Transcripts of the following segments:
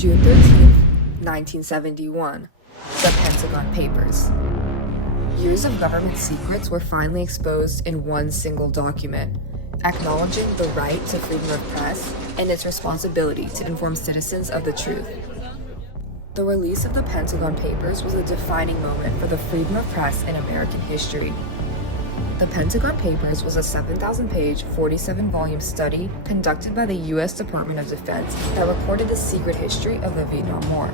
June 13, 1971, the Pentagon Papers. Years of government secrets were finally exposed in one single document, acknowledging the right to freedom of press and its responsibility to inform citizens of the truth. The release of the Pentagon Papers was a defining moment for the freedom of press in American history. The Pentagon Papers was a 7,000-page, 47-volume study conducted by the U.S. Department of Defense that recorded the secret history of the Vietnam War.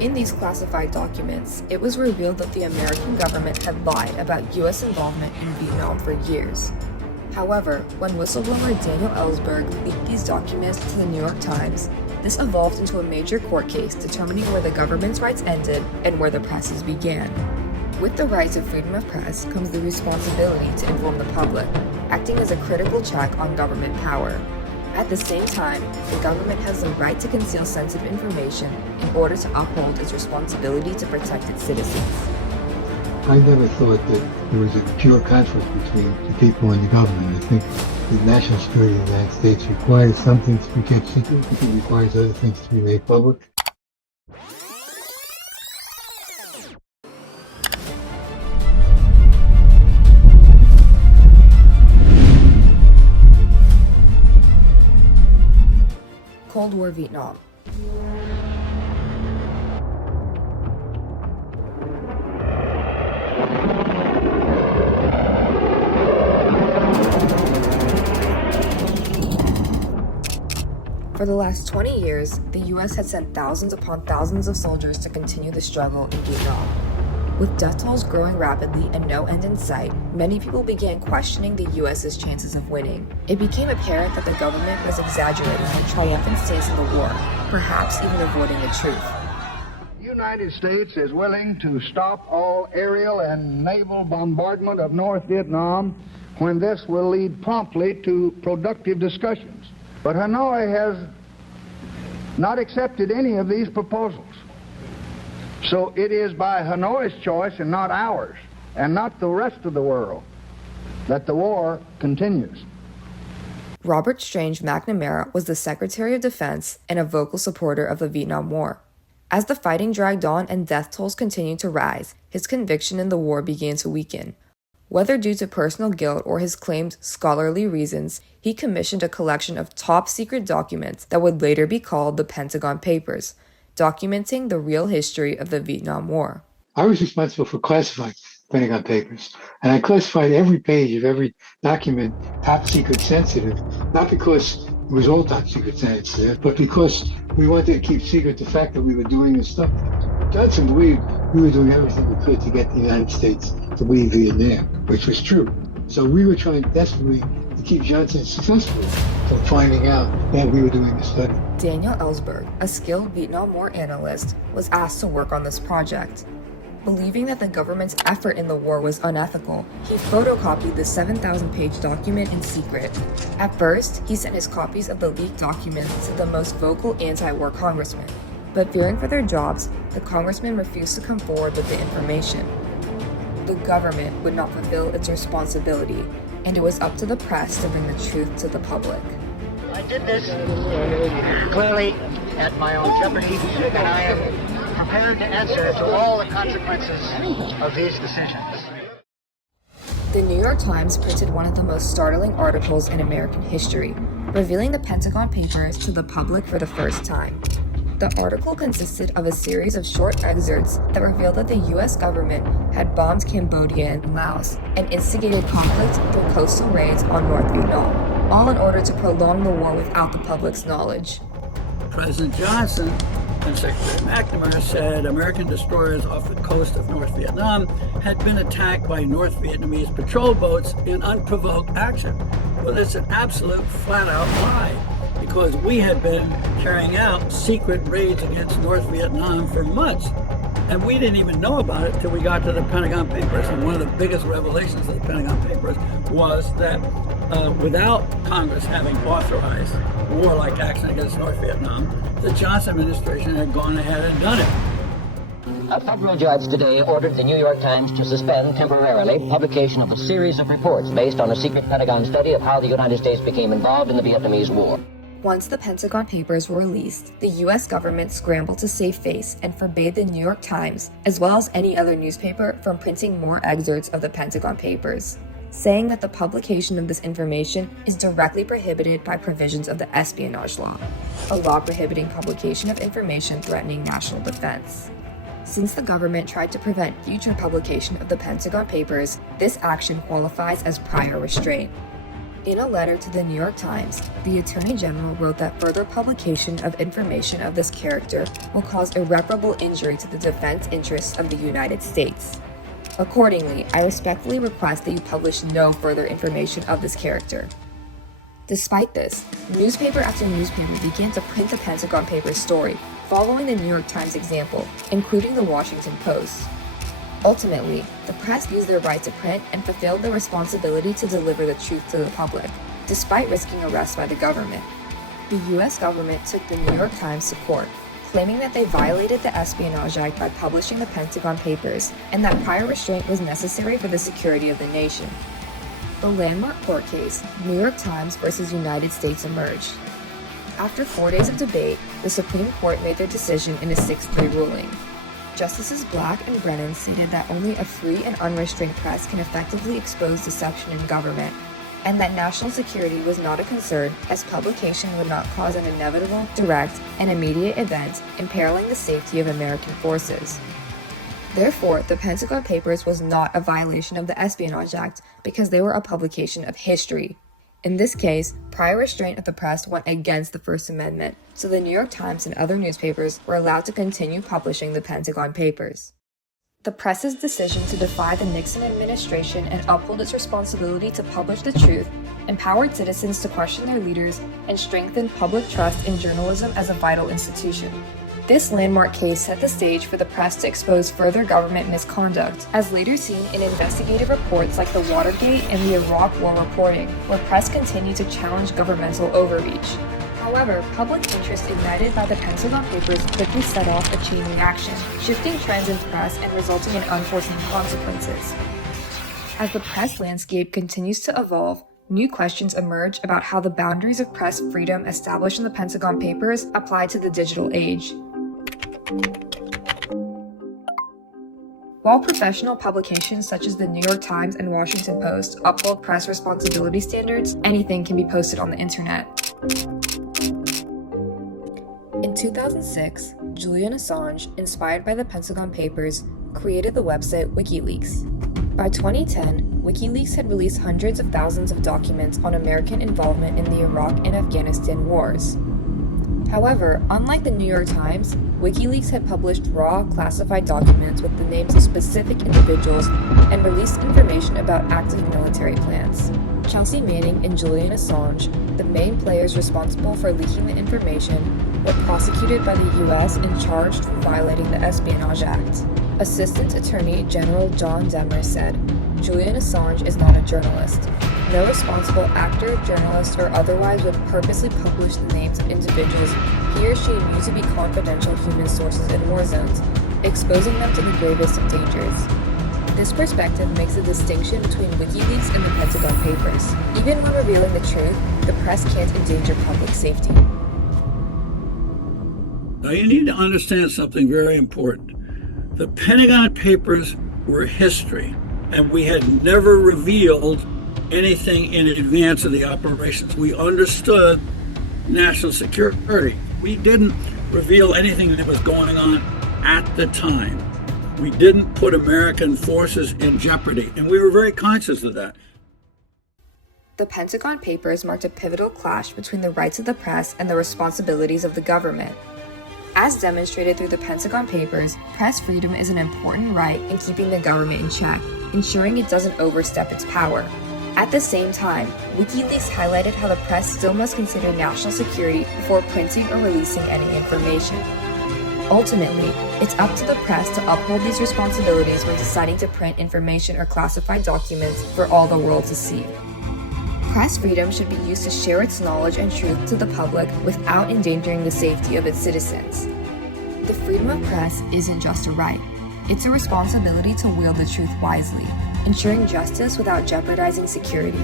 In these classified documents, it was revealed that the American government had lied about U.S. involvement in Vietnam for years. However, when whistleblower Daniel Ellsberg leaked these documents to the New York Times, this evolved into a major court case determining where the government's rights ended and where the press's began. With the right to freedom of press comes the responsibility to inform the public, acting as a critical check on government power. At the same time, the government has the right to conceal sensitive information in order to uphold its responsibility to protect its citizens. I never thought that there was a pure conflict between the people and the government. I think the national security of the United States requires some things to be kept secret, it requires other things to be made public. Cold War Vietnam. For the last 20 years, the U.S. had sent thousands upon thousands of soldiers to continue the struggle in Vietnam. With death tolls growing rapidly and no end in sight, many people began questioning the U.S.'s chances of winning. It became apparent that the government was exaggerating the triumphant stance in the war, perhaps even avoiding the truth. The United States is willing to stop all aerial and naval bombardment of North Vietnam when this will lead promptly to productive discussions. But Hanoi has not accepted any of these proposals. So it is by Hanoi's choice and not ours, and not the rest of the world, that the war continues. Robert Strange McNamara was the Secretary of Defense and a vocal supporter of the Vietnam War. As the fighting dragged on and death tolls continued to rise, his conviction in the war began to weaken. Whether due to personal guilt or his claimed scholarly reasons, he commissioned a collection of top-secret documents that would later be called the Pentagon Papers, documenting the real history of the Vietnam War. I was responsible for classifying Pentagon Papers, and I classified every page of every document top secret sensitive, not because it was all top secret sensitive, but because we wanted to keep secret the fact that we were doing this stuff. Johnson believed we were doing everything we could to get the United States to leave Vietnam, which was true. So we were trying desperately to keep Johnson successful from finding out that we were doing the study. Daniel Ellsberg, a skilled Vietnam War analyst, was asked to work on this project. Believing that the government's effort in the war was unethical, he photocopied the 7,000-page document in secret. At first, he sent his copies of the leaked documents to the most vocal anti-war congressmen. But fearing for their jobs, the congressmen refused to come forward with the information. The government would not fulfill its responsibility, and it was up to the press to bring the truth to the public. I did this clearly at my own jeopardy, and I am prepared to answer to all the consequences of these decisions. The New York Times printed one of the most startling articles in American history, revealing the Pentagon Papers to the public for the first time. The article consisted of a series of short excerpts that revealed that the U.S. government had bombed Cambodia and Laos and instigated conflict through coastal raids on North Vietnam, all in order to prolong the war without the public's knowledge. President Johnson and Secretary McNamara said American destroyers off the coast of North Vietnam had been attacked by North Vietnamese patrol boats in unprovoked action. Well, that's an absolute flat-out lie, because we had been carrying out secret raids against North Vietnam for months. And we didn't even know about it till we got to the Pentagon Papers. And one of the biggest revelations of the Pentagon Papers was that without Congress having authorized warlike action against North Vietnam, the Johnson administration had gone ahead and done it. A federal judge today ordered the New York Times to suspend temporarily publication of a series of reports based on a secret Pentagon study of how the United States became involved in the Vietnamese War. Once the Pentagon Papers were released, the US government scrambled to save face and forbade the New York Times, as well as any other newspaper, from printing more excerpts of the Pentagon Papers, saying that the publication of this information is directly prohibited by provisions of the espionage law, a law prohibiting publication of information threatening national defense. Since the government tried to prevent future publication of the Pentagon Papers, this action qualifies as prior restraint. In a letter to the New York Times, the Attorney General wrote that further publication of information of this character will cause irreparable injury to the defense interests of the United States. Accordingly, I respectfully request that you publish no further information of this character. Despite this, newspaper after newspaper began to print the Pentagon Papers story, following the New York Times example, including the Washington Post. Ultimately, the press used their right to print and fulfilled their responsibility to deliver the truth to the public, despite risking arrest by the government. The US government took the New York Times to court, claiming that they violated the Espionage Act by publishing the Pentagon Papers, and that prior restraint was necessary for the security of the nation. The landmark court case, New York Times versus United States, emerged. After 4 days of debate, the Supreme Court made their decision in a 6-3 ruling. Justices Black and Brennan stated that only a free and unrestrained press can effectively expose deception in government, and that national security was not a concern as publication would not cause an inevitable, direct, and immediate event imperiling the safety of American forces. Therefore, the Pentagon Papers was not a violation of the Espionage Act because they were a publication of history. In this case, prior restraint of the press went against the First Amendment, so the New York Times and other newspapers were allowed to continue publishing the Pentagon Papers. The press's decision to defy the Nixon administration and uphold its responsibility to publish the truth empowered citizens to question their leaders and strengthened public trust in journalism as a vital institution. This landmark case set the stage for the press to expose further government misconduct, as later seen in investigative reports like the Watergate and the Iraq War reporting, where press continued to challenge governmental overreach. However, public interest ignited by the Pentagon Papers quickly set off a chain reaction, shifting trends in press and resulting in unforeseen consequences. As the press landscape continues to evolve, new questions emerge about how the boundaries of press freedom established in the Pentagon Papers apply to the digital age. While professional publications such as the New York Times and Washington Post uphold press responsibility standards, anything can be posted on the internet. In 2006, Julian Assange, inspired by the Pentagon Papers, created the website WikiLeaks. By 2010, WikiLeaks had released hundreds of thousands of documents on American involvement in the Iraq and Afghanistan wars. However, unlike the New York Times, WikiLeaks had published raw, classified documents with the names of specific individuals and released information about active military plans. Chelsea Manning and Julian Assange, the main players responsible for leaking the information, were prosecuted by the US and charged for violating the Espionage Act. Assistant Attorney General John Demmer said, "Julian Assange is not a journalist. No responsible actor, journalist, or otherwise would purposely publish the names of individuals he or she knew to be confidential human sources in war zones, exposing them to the gravest of dangers." This perspective makes a distinction between WikiLeaks and the Pentagon Papers. Even when revealing the truth, the press can't endanger public safety. Now you need to understand something very important. The Pentagon Papers were history, and we had never revealed anything in advance of the operations. We understood national security. We didn't reveal anything that was going on at the time. We didn't put American forces in jeopardy, and we were very conscious of that. The Pentagon Papers marked a pivotal clash between the rights of the press and the responsibilities of the government. As demonstrated through the Pentagon Papers, press freedom is an important right in keeping the government in check, ensuring it doesn't overstep its power. At the same time, WikiLeaks highlighted how the press still must consider national security before printing or releasing any information. Ultimately, it's up to the press to uphold these responsibilities when deciding to print information or classified documents for all the world to see. Press freedom should be used to share its knowledge and truth to the public without endangering the safety of its citizens. The freedom of press isn't just a right, it's a responsibility to wield the truth wisely, ensuring justice without jeopardizing security.